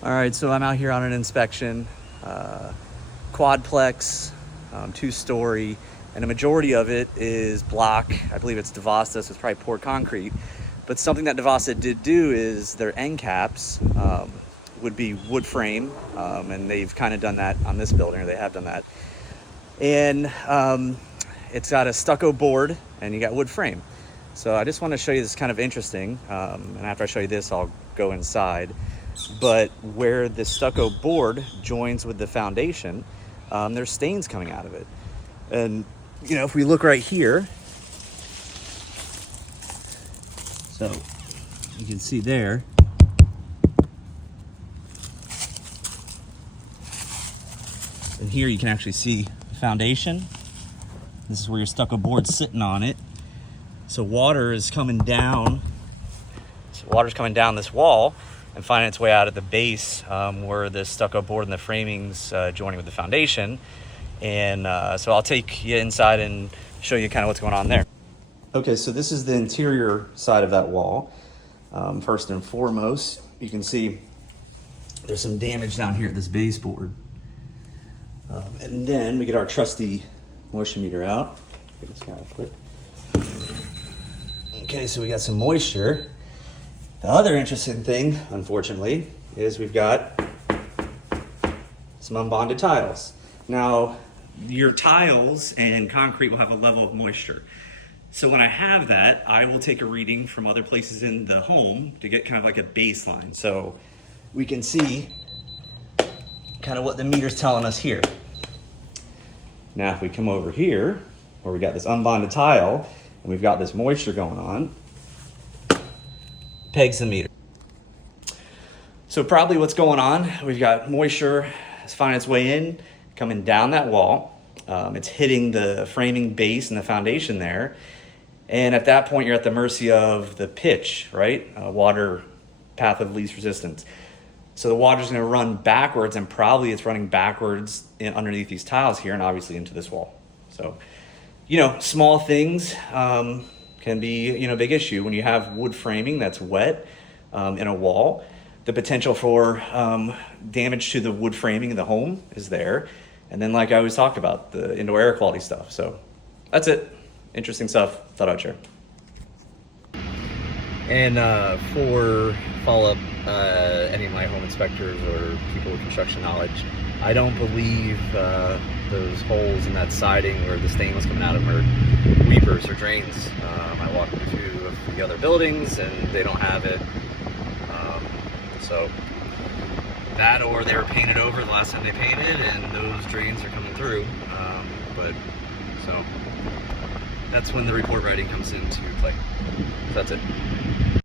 All right, so I'm out here on an inspection, quadplex, 2-story, and a majority of it is block. I believe it's Divosta, so it's probably poured concrete. But something that Divosta did do is their end caps would be wood frame, and they've kind of done that on this building, or they have done that. And it's got a stucco board, and you got wood frame. So I just want to show you this kind of interesting, and after I show you this, I'll go inside. But where the stucco board joins with the foundation, there's stains coming out of it. And, you know, if we look right here, so you can see there, and here you can actually see the foundation. This is where your stucco board's sitting on it. So water is coming down. So water's coming down this wall and finding its way out at the base, where the stucco board and the framing's joining with the foundation. And so I'll take you inside and show you kind of what's going on there. Okay, so this is the interior side of that wall. First and foremost, you can see there's some damage down here at this baseboard. And then we get our trusty moisture meter out. Get this kind of quick. Okay, so we got some moisture. The other interesting thing, unfortunately, is we've got some unbonded tiles. Now, your tiles and concrete will have a level of moisture. So when I have that, I will take a reading from other places in the home to get kind of like a baseline. So we can see kind of what the meter's telling us here. Now, if we come over here, where we got this unbonded tile, and we've got this moisture going on, pegs the meter. So probably what's going on, we've got moisture, it's finding its way in, coming down that wall. It's hitting the framing base and the foundation there. And at that point, you're at the mercy of the pitch, right? Water path of least resistance. So the water's gonna run backwards, and probably it's running backwards underneath these tiles here and obviously into this wall. So, you know, small things can be, you know, a big issue. When you have wood framing that's wet in a wall, the potential for damage to the wood framing in the home is there. And then, like I always talk about, the indoor air quality stuff. So that's it. Interesting stuff. Thought I'd share. And for follow-up, any of my home inspectors or people with construction knowledge, I don't believe those holes in that siding where the stain was coming out of them are weepers or drains. I walked into the other buildings and they don't have it. So that, or they were painted over the last time they painted and those drains are coming through. So that's when the report writing comes into play. So that's it.